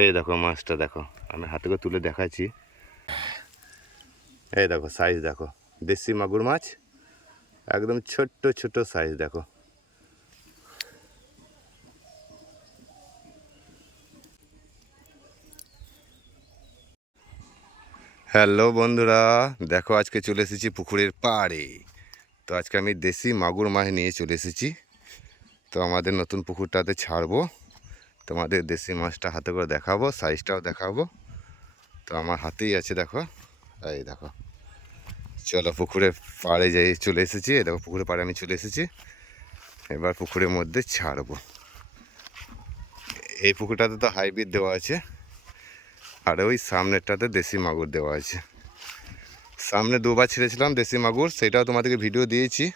এই দেখো মাছটা, দেখো। আমি হাতে করে তুলে দেখাচ্ছি। এই দেখো সাইজ দেখো। দেশি মাগুর মাছ, একদম ছোট্ট ছোট সাইজ দেখো। হ্যালো বন্ধুরা, দেখো আজকে চলে এসেছি পুকুরের পাড়ে। তো আজকে আমি দেশি মাগুর মাছ নিয়ে চলে এসেছি। তো আমাদের নতুন পুকুরটাতে ছাড়বো। তোমাদের দেশি মাছটা হাতে করে দেখাবো সাইজটাও দেখাবো। তো আমার হাতেই আছে, দেখো। এই দেখো। চলো পুকুরের পাড়ে যাই, চলে এসেছি। দেখো, পুকুরের পাড়ে আমি চলে এসেছি। এবার পুকুরের মধ্যে ছাড়বো। এই পুকুরটাতে তো হাইব্রিড দেওয়া আছে। আর ওই সামনেরটাতে দেশি মাগুর দেওয়া আছে। সামনে দুবার ছেড়েছিলাম দেশি মাগুর, সেটাও তোমাদেরকে ভিডিও দিয়েছি।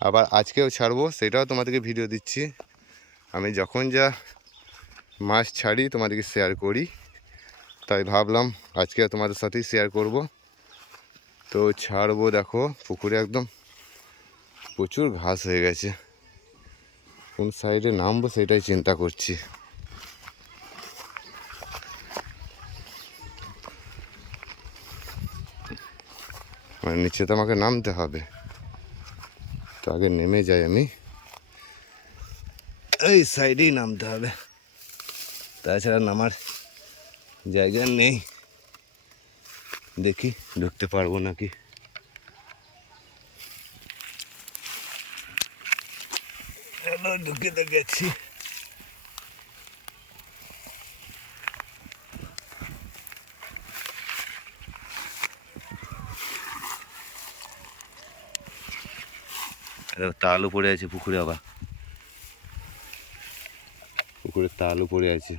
আবার আজকেও ছাড়বো, সেটাও তোমাদেরকে ভিডিও দিচ্ছি। আমি যখন যা মাছ ছাড়ি তোমাদেরকে শেয়ার করি। তাই ভাবলাম আজকে তোমাদের সাথেই শেয়ার করব। তো ছাড়বো দেখো, পুকুরে একদম প্রচুর ঘাস হয়ে গেছে। কোন সাইডে নামবো সেটাই চিন্তা করছি। মানে নিচে তো আমাকে নামতে হবে। তো আগে নেমে যাই আমি। এই সাইডেই নামতে হবে। তাছাড়া নামার জায়গা নেই। দেখি ঢুকতে পারব নাকি। ঢুকে তো গেছি। তালও পড়ে আছে, পুকুরে আবার পুকুরে তালও পড়ে আছে।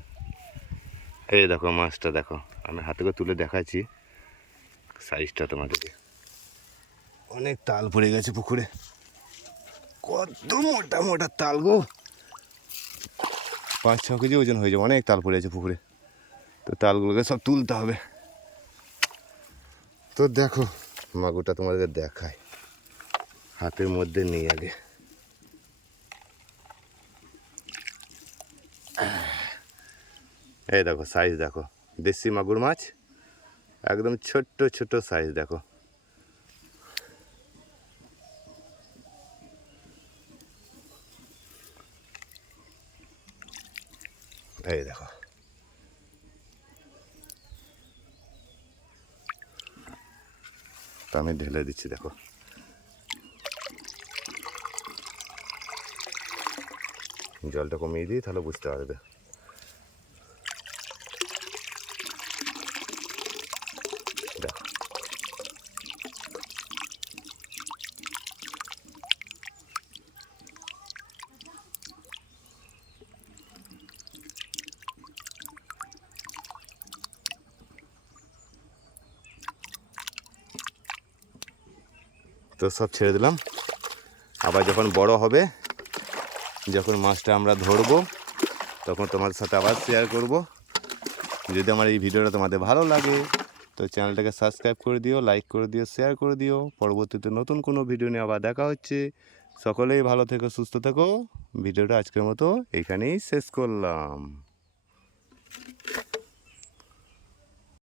এই দেখো মাছটা, দেখো। আমি হাতে করে তুলে দেখাচ্ছি সাইজটা তোমাদেরকে। অনেক তাল পড়ে গেছে পুকুরে। কত মোটা মোটা তাল গো। পাঁচ ছ কেজি ওজন হয়ে যাবে, অনেক তাল পড়ে আছে পুকুরে। তো তালগুলোকে সব তুলতে হবে। তো দেখো, মাগুরটা তোমাদেরকে দেখায়। হাতের মধ্যে নিয়ে আগে। এই দেখো সাইজ দেখো। দেশি মাগুর মাছ, একদম ছোট্ট ছোট সাইজ দেখো। এই দেখো। আমি ঢেলে দিচ্ছি, দেখো। জলটা কমিয়ে দিই, তাহলে বুঝতে পারবে। তো সব ছেড়ে দিলাম। আবার যখন বড় হবে, যখন মাছটা আমরা ধরবো, তখন তোমাদের সাথে আবার শেয়ার করব। যদি আমার এই ভিডিওটা তোমাদের ভালো লাগে, তো চ্যানেলটাকে সাবস্ক্রাইব করে দিও লাইক করে দিও শেয়ার করে দিও। পরবর্তীতে নতুন কোনো ভিডিও নিয়ে আবার দেখা হচ্ছে। সকলেই ভালো থেকো, সুস্থ থেকো। ভিডিওটা আজকের মতো এখানেই শেষ করলাম।